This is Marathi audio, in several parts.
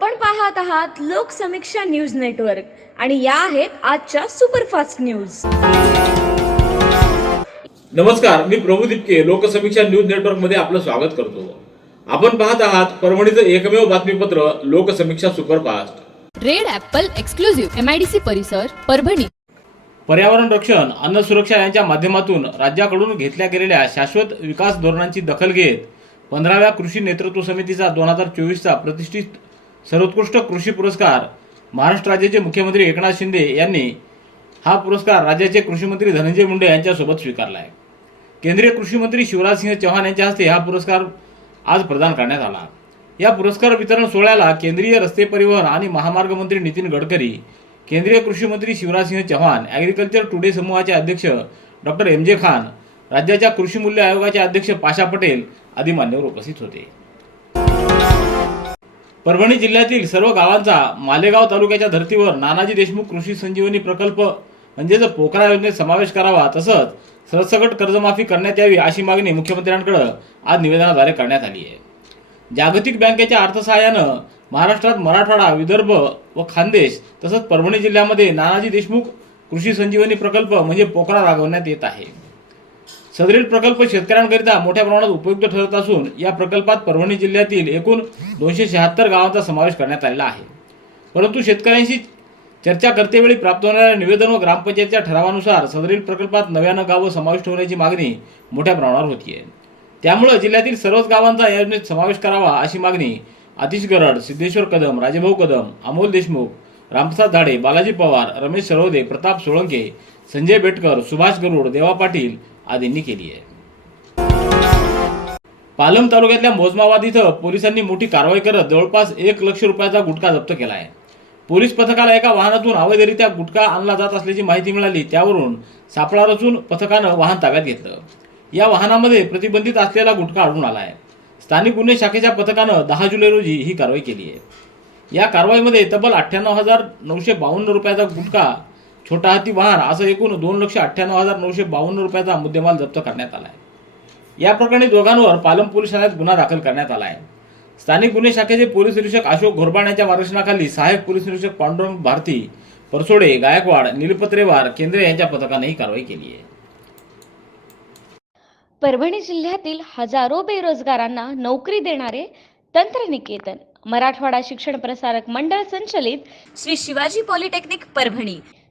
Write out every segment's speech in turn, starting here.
आपण पाहत आहात लोकसमीक्षा न्यूज नेटवर्क आणि या आहेत आजच्या सुपरफास्ट न्यूज. नमस्कार मी प्रभू दिपके लोकसमीक्षा न्यूज नेटवर्कमध्ये आपलं स्वागत करतो. आपण पाहत आहात परभणीचं एकमेव बातमीपत्र Loksamiksha superfast. Red apple exclusive MIDC परिसर परभणी. पर्यावरण रक्षण अन्न सुरक्षा यांच्या माध्यमातून राज्याकडून घेतल्या गेलेल्या शाश्वत विकास धोरणांची दखल घेत पंधराव्या कृषी नेतृत्व समितीचा दोन हजार चोवीसचा प्रतिष्ठित सर्वोत्कृष्ट कृषी पुरस्कार महाराष्ट्र राज्याचे मुख्यमंत्री एकनाथ शिंदे यांनी हा पुरस्कार राज्याचे कृषीमंत्री धनंजय मुंडे यांच्यासोबत स्वीकारला आहे केंद्रीय कृषी मंत्री शिवराज सिंह चौहान यांच्या हस्ते हा पुरस्कार आज प्रदान करण्यात आला. या पुरस्कार वितरण सोहळ्याला केंद्रीय रस्ते परिवहन आणि महामार्ग मंत्री नितीन गडकरी केंद्रीय कृषी मंत्री शिवराज सिंह चौहान ॲग्रिकल्चर टुडे समूहाचे अध्यक्ष डॉक्टर एम जे खान राज्याच्या कृषी मूल्य आयोगाचे अध्यक्ष पाशा पटेल आदी मान्यवर उपस्थित होते. परभणी जिल्ह्यातील सर्व गावांचा मालेगाव तालुक्याच्या धर्तीवर नानाजी देशमुख कृषी संजीवनी प्रकल्प म्हणजेच पोखरा योजनेत समावेश करावा तसंच सरसकट कर्जमाफी करण्यात यावी अशी मागणी मुख्यमंत्र्यांकडे आज निवेदनाद्वारे करण्यात आली आहे. जागतिक बँकेच्या अर्थसहाय्यानं महाराष्ट्रात मराठवाडा विदर्भ व खानदेश तसंच परभणी जिल्ह्यामध्ये नानाजी देशमुख कृषी संजीवनी प्रकल्प म्हणजे पोखरा राबवण्यात येत आहे. सदरील प्रकल्प शेतकऱ्यांकरिता मोठ्या प्रमाणात उपयुक्त ठरत असून या प्रकल्पात परभणी जिल्ह्यातील एकूण दोनशे शहात्तर गावांचा समावेश करण्यात आलेला आहे. परंतु शेतकऱ्यांशी चर्चा करतेवेळी प्राप्त होणाऱ्या निवेदन व ग्रामपंचायतच्या ठरावानुसार सदरील प्रकल्पात नव्यानं गावं समाविष्ट होण्याची मागणी मोठ्या प्रमाणावर होतीये. त्यामुळे जिल्ह्यातील सर्वच गावांचा या योजनेत समावेश करावा अशी मागणी आतिश गरड सिद्धेश्वर कदम राजेभाऊ कदम अमोल देशमुख रामप्रसाद धाडे बालाजी पवार रमेश सरवदे प्रताप सोळंके संजय बेटकर सुभाष गरुड देवा पाटील आदींनी केली आहे. पालम तालुक्यातल्या मोजमावाद इथं पोलिसांनी मोठी कारवाई करत जवळपास एक लक्ष रुपयाचा गुटखा जप्त केला आहे. पोलीस पथकाला एका वाहनातून अवैधरित्या गुटखा आणला जात असल्याची माहिती मिळाली त्यावरून सापळा रचून पथकानं वाहन ताब्यात घेतलं. या वाहनामध्ये प्रतिबंधित असलेला गुटखा आढळून आला आहे. स्थानिक गुन्हे शाखेच्या पथकानं दहा जुलै रोजी ही कारवाई केली आहे. या कारवाईमध्ये तब्बल अठ्ठ्याण्णव हजार नऊशे बावन्न रुपयाचा गुटखा छोटा हाती वाहन असं एकूण दोन लक्ष अठ्ठ्याण्णव हजार नऊशे बावन्न रुपयाचा मुद्देमाल जप्त करण्यात आला आहे या प्रकरणी दोघांवर पालम पोलीस ठाण्यात गुन्हा दाखल करण्यात आला आहे स्थानिक गुन्हे शाखेचे पोलीस निरीक्षक अशोक घोरबाण यांच्या मार्गदर्शनाखाली सहाय्यक पोलीस निरीक्षक पांडुरंग भारती परसोडे गायकवाड निलपत्रेवार केंद्रे यांच्या पथकाने ही कारवाई केली आहे. परभणी जिल्ह्यातील हजारो बेरोजगारांना नोकरी देणारे तंत्रनिकेतन मराठवाडा शिक्षण प्रसारक मंडळ संचलित श्री शिवाजी पॉलिटेक्निक परभणी.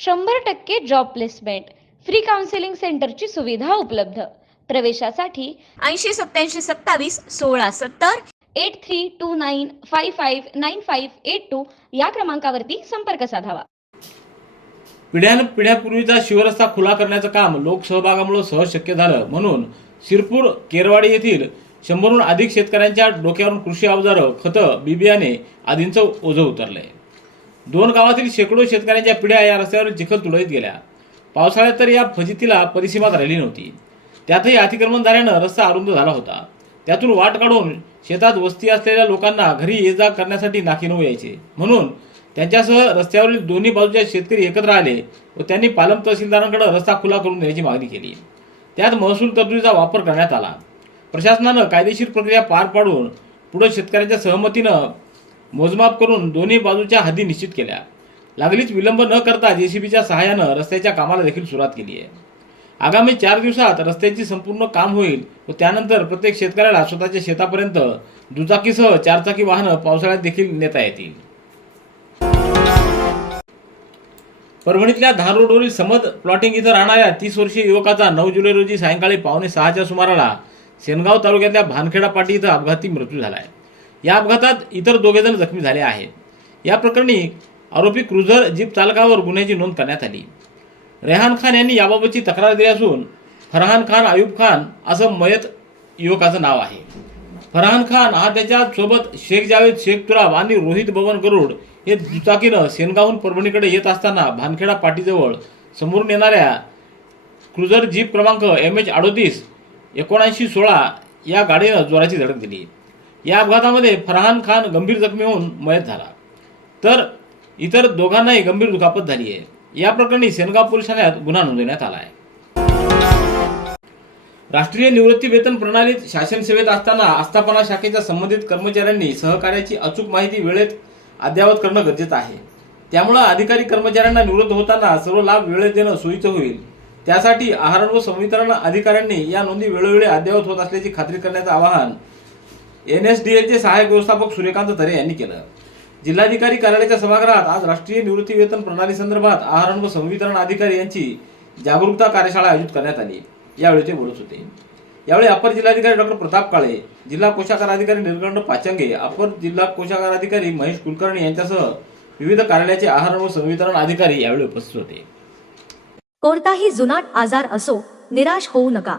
शंभर टक्के जॉब प्लेसमेंट फ्री काउन्सिलिंग सेंटरची सुविधा उपलब्ध. प्रवेशासाठी ऐंशी सत्याऐंशी सत्तावीस सोळा सत्तर eight three two nine five five nine five eight two या क्रमांकावरती संपर्क साधावा. पिढ्यान पिढ्यापूर्वीचा शिवरस्ता खुला करण्याचं काम लोकसहभागामुळे सहज शक्य झालं. म्हणून शिरपूर केरवाडी येथील शंभरहून अधिक शेतकऱ्यांच्या डोक्यावरून कृषी अवजारं खतं बिबियाणे आदींचं ओझं उतरलंय. दोन गावातील शेकडो शेतकऱ्यांच्या पिढ्या या रस्त्यावर चिखल तुडवीत गेल्या. पावसाळ्यात तर या फजितीला परिसीमात राहिली नव्हती. त्यातही अतिक्रमण झाल्यानं रस्ता अरुंद झाला होता. त्यातून वाट काढून शेतात वस्ती असलेल्या लोकांना घरी ये जा करण्यासाठी नाकीनऊ यायचे. म्हणून त्यांच्यासह रस्त्यावरील दोन्ही बाजूच्या शेतकरी एकत्र आले व त्यांनी पालम तहसीलदारांकडे रस्ता खुला करून देण्याची मागणी केली. त्यात महसूल तरतुदीचा वापर करण्यात आला. प्रशासनानं कायदेशीर प्रक्रिया पार पाडून पुढे शेतकऱ्यांच्या सहमतीनं मोजमाप करून दोन्ही बाजूच्या हद्दी निश्चित केल्या. लागलीच विलंब न करता जेसीबीच्या सहाय्यानं रस्त्याच्या कामाला देखील सुरुवात केली आहे. आगामी चार दिवसात रस्त्याची संपूर्ण काम होईल व त्यानंतर प्रत्येक शेतकऱ्याला स्वतःच्या शेतापर्यंत दुचाकीसह चारचाकी वाहनं पावसाळ्यात देखील नेता येतील. परभणीतल्या धार रोडवरील समद प्लॉटिंग इथं राहणाऱ्या तीस वर्षीय युवकाचा नऊ जुलै रोजी सायंकाळी पावणे सहाच्या सुमाराला सेनगाव तालुक्यातल्या भानखेडा पाटी इथं अपघाती मृत्यू झाला आहे या अपघातात इतर दोघेजण जखमी झाले आहेत. या प्रकरणी आरोपी क्रुझर जीप चालकावर गुन्ह्याची नोंद करण्यात आली. रेहान खान यांनी याबाबतची तक्रार दिली असून फरहान खान आयुब खान असं मयत युवकाचं नाव आहे. फरहान खान हा त्याच्या सोबत शेख जावेद शेख तुराब आणि रोहित बबन गरुड हे दुचाकीनं सेनगावहून परभणीकडे येत असताना भानखेडा पाटीजवळ समोरून येणाऱ्या क्रुझर जीप क्रमांक एम एच अडोतीस एकोणऐंशी सोळा या गाडीनं जोराची धडक दिली. या अपघातामध्ये फरहान खान गंभीर जखमी होऊन मयत झाला. तर इतर दोघांनाही गंभीर दुखापत झाली आहे. या प्रकरणी सेनगाव पोलीस ठाण्यात गुन्हा नोंदवण्यात आला आहे. राष्ट्रीय निवृत्ती वेतन प्रणालीत शासन सेवेत असताना आस्थापना शाखेच्या संबंधित कर्मचाऱ्यांनी सहकार्याची अचूक माहिती वेळेत अद्ययावत करणं गरजेचं आहे. त्यामुळं अधिकारी कर्मचाऱ्यांना निवृत्त होताना सर्व लाभ वेळेत देणं सोयीचं होईल. त्यासाठी आहार व संवितरण अधिकाऱ्यांनी या नोंदी वेळोवेळी अद्ययावत होत असल्याची खात्री करण्याचं आवाहन एन एस डी एलचे सहाय्यक व्यवस्थापक सूर्यकांत तरे यांनी केलं. जिल्हाधिकारी कार्यालयाच्या सभागृहात आज राष्ट्रीय निवृत्ती वेतन प्रणाली संदर्भात आहार व संवितरण अधिकारी यांची जागरूकता कार्यशाळा आयोजित करण्यात आली. यावेळी ते बोलत होते. यावेळी अपर जिल्हाधिकारी डॉक्टर प्रताप काळे जिल्हा कोशागार अधिकारी निर्गंड पाचंगे अपर जिल्हा कोशागार अधिकारी महेश कुलकर्णी यांच्यासह विविध कार्यालयाचे आहार व संवितरण अधिकारी यावेळी उपस्थित होते. कोणताही जुनाट आजार असो निराश होऊ नका.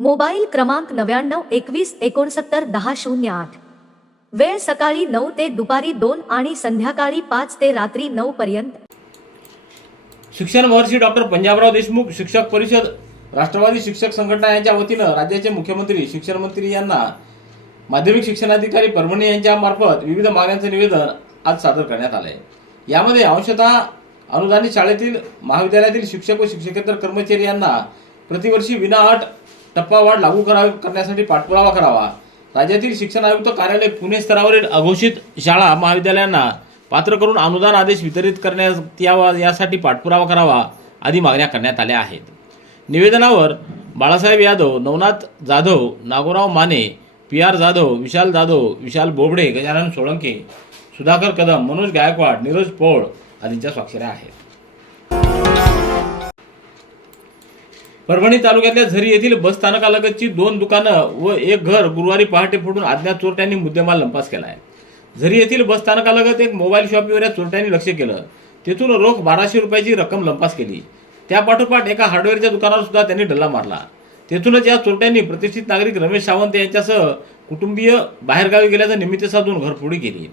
मोबाईल क्रमांक नव्याण्णव एकवीस एकोणसत्तर दहा शून्य आठ. वेळ सकाळी नऊ ते दुपारी दोन आणि संध्याकाळी पाच ते रात्री नऊ पर्यंत. शिक्षण महर्षी डॉक्टर पंजाबराव देशमुख शिक्षक परिषद राष्ट्रवादी शिक्षक संघटना यांच्या वतीनं राज्याचे मुख्यमंत्री शिक्षण मंत्री यांना माध्यमिक शिक्षणाधिकारी परभणी यांच्या मार्फत विविध मागण्यांचं निवेदन आज सादर करण्यात आलंय. यामध्ये अंशतः अनुदानित शाळेतील महाविद्यालयातील शिक्षक व शिक्षकेतर कर्मचारी यांना प्रतिवर्षी विनाअट टप्पावाढ लागू करावी करण्यासाठी पाठपुरावा करावा. राज्यातील शिक्षण आयुक्त कार्यालय पुणे स्तरावरील अघोषित शाळा महाविद्यालयांना पात्र करून अनुदान आदेश वितरित करण्यात यावा यासाठी पाठपुरावा करावा आदी मागण्या करण्यात आल्या आहेत. निवेदनावर बाळासाहेब यादव नवनाथ जाधव नागोराव माने पी आर जाधव विशाल जाधव विशाल बोबडे गजानन सोळंके सुधाकर कदम मनोज गायकवाड नीरज पोळ आदींच्या स्वाक्षऱ्या आहेत. परभणी तालुक्यातल्या झरी येथील बस स्थानकालगतची दोन दुकानं व एक घर गुरुवारी पहाटे फोडून अज्ञात चोरट्यांनी मुद्देमाल लंपास केला आहे. झरी येथील बस स्थानकालगत एक मोबाईल शॉपवर या चोरट्यांनी लक्ष केलं. तेथून रोख बाराशे रुपयाची रक्कम लंपास केली. त्या पाठोपाठ एका हार्डवेअरच्या दुकानावर सुद्धा त्यांनी डल्ला मारला. तेथूनच या चोरट्यांनी प्रतिष्ठित नागरिक रमेश सावंत यांच्यासह कुटुंबीय बाहेरगावी गेल्याचं निमित्त साधून घरफोडी केली.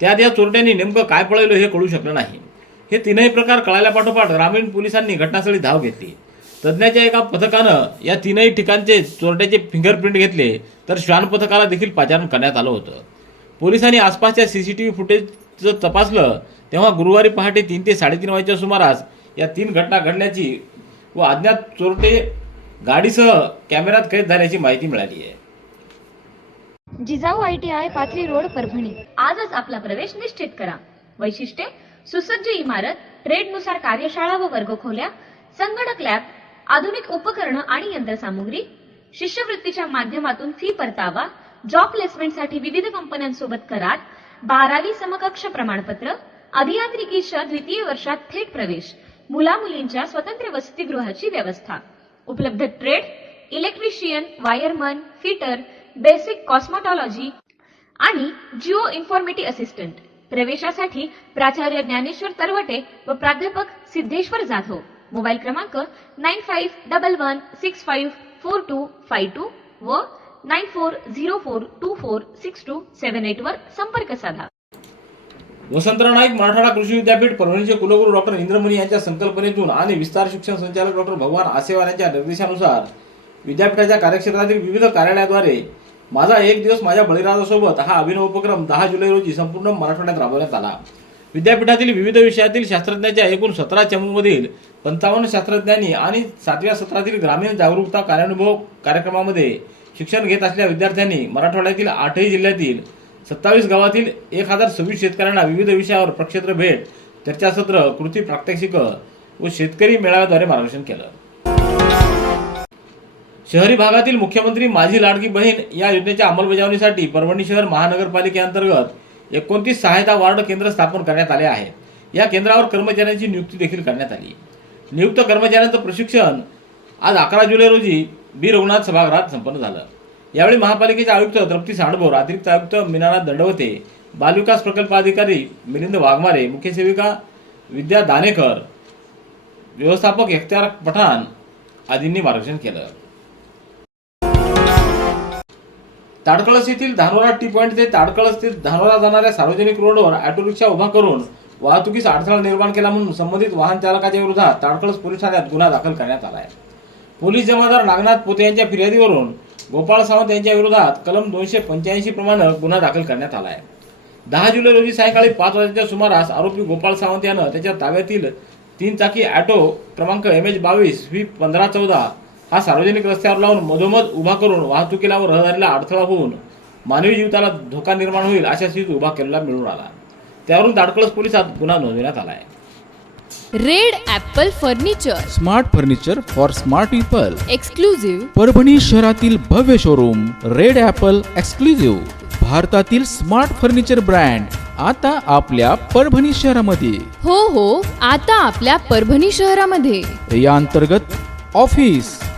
त्यात या चोरट्यांनी नेमकं काय पळवलं हे कळू शकलं नाही. हे तीनही प्रकार कळाल्या पाठोपाठ ग्रामीण पोलिसांनी घटनास्थळी धाव घेतली. तज्ज्ञाच्या एका पथकानं या तीनही ठिकाणचे चोरट्याचे फिंगरप्रिंट घेतले तर श्वान पथकाला देखील पाचारण करण्यात आलं होतं. पोलिसांनी आसपासच्या सीसीटीव्ही फुटेज तपासलं तेव्हा गुरुवारी पहाटे तीन ते साडेतीन वाजेच्या सुमारास या तीन घटना घडल्याची व अज्ञात चोरटे गाडीसह कॅमेऱ्यात कैद झाल्याची माहिती मिळाली आहे. Jijau I T I Pathri road Parbhani. आजच आपला प्रवेश निश्चित करा. वैशिष्ट्ये सुसज्ज इमारत ट्रेडनुसार कार्यशाळा व वर्गखोल्या संगणक लॅब आधुनिक उपकरणं आणि यंत्रसामुग्री शिष्यवृत्तीच्या माध्यमातून फी परतावा जॉब प्लेसमेंटसाठी विविध कंपन्यांसोबत करार बारावी समकक्ष प्रमाणपत्र अभियांत्रिकीच्या द्वितीय वर्षात थेट प्रवेश मुला मुलींच्या स्वतंत्र वसतिगृहाची व्यवस्था उपलब्ध trade electrician wireman fitter basic cosmetology आणि जिओ इन्फॉर्मेटी असिस्टंट. प्रवेशासाठी प्राचार्य ज्ञानेश्वर तरवटे व प्राध्यापक सिद्धेश्वर जाधव. मोबाईल क्रमांक nine five double one six five four two five two व nine four zero four two four six two seven eight वर संपर्क साधा. वसंतराव नाईक मराठवाडा कृषी विद्यापीठ परभणीचे कुलगुरू डॉक्टर इंद्रमणी यांच्या संकल्पनेतून आणि विस्तार शिक्षण संचालक डॉक्टर भगवान आसेवाल यांच्या निर्देशानुसार विद्यापीठाच्या कार्यक्षेत्रातील विविध कार्यालयाद्वारे माझा एक दिवस माझ्या बळीराजासोबत हा अभिनव उपक्रम दहा जुलै रोजी संपूर्ण मराठवाड्यात राबवण्यात आला. विद्यापीठातील विविध विषयातील शास्त्रज्ञांच्या एकूण सतरा चमूमधील पंचावन्न शास्त्रज्ञांनी आणि सातव्या सत्रातील ग्रामीण जागरूकता कार्यानुभव कार्यक्रमामध्ये शिक्षण घेत असलेल्या विद्यार्थ्यांनी मराठवाड्यातील आठही जिल्ह्यातील सत्तावीस गावातील एक हजार सव्वीस शेतकऱ्यांना विविध विषयावर प्रक्षेत्र भेट चर्चासत्र कृती प्रात्यक्षिकं व शेतकरी मेळाव्याद्वारे मार्गदर्शन केलं. शहरी भागातील मुख्यमंत्री माझी लाडकी बहीण या योजनेच्या अंमलबजावणीसाठी परभणी शहर महानगरपालिकेअंतर्गत एकोणतीस सहायता वार्ड केंद्र स्थापन करण्यात आले आहे या केंद्रावर कर्मचाऱ्यांची नियुक्ती देखील करण्यात आली. नियुक्त कर्मचाऱ्यांचं प्रशिक्षण आज अकरा जुलै रोजी बी. रघुनाथ सभागृहात संपन्न झालं. यावेळी महापालिकेचे आयुक्त तृप्ती सांडभोर अतिरिक्त आयुक्त मीनानाथ दंडवते बालविकास प्रकल्प अधिकारी मिलिंद वाघमारे मुख्य सेविका विद्या दानेकर व्यवस्थापक एख्तियार पठाण आदींनी मार्गदर्शन केलं. ताडकळस येथील धानोरा टी पॉईंट ते ताडकळस ते धानोरा जाणाऱ्या सार्वजनिक रोडवर ऑटो रिक्षा उभा करून वाहतुकीस अडथळा निर्माण केला म्हणून संबंधित वाहन चालकाच्या विरोधात ताडकळस पोलीस ठाण्यात गुन्हा दाखल करण्यात आला आहे. पोलीस जमादार नागनाथ पोते यांच्या फिर्यादीवरून गोपाळ सावंत यांच्या विरोधात कलम दोनशे पंच्याऐंशी प्रमाणे गुन्हा दाखल करण्यात आला आहे. दहा जुलै रोजी सायंकाळी पाच वाजेच्या सुमारास आरोपी गोपाळ सावंत यानं त्याच्या ताब्यातील तीन चाकी ऑटो क्रमांक एम एच बावीस व्ही पंधरा चौदा हा सार्वजनिक रस्त्यावर लावून मधोमध उभा करून वाहतुकीला व रहदारीला अडथळा होऊन मानवी जीविताला धोका निर्माण होईल अशा स्थितीत उभा केलेला मिळून आला. त्यावरून ताडकळस पोलिसात गुन्हा नोंदवण्यात आला आहे Red Apple furniture. Smart furniture for smart people. Exclusive Parbhani शहरातील भव्य शोरूम रेड ॲपल एक्सक्लुझिव्ह. भारतातील स्मार्ट फर्निचर ब्रँड आता आपल्या परभणी शहरामध्ये. हो हो आता आपल्या परभणी शहरामध्ये. या अंतर्गत ऑफिस.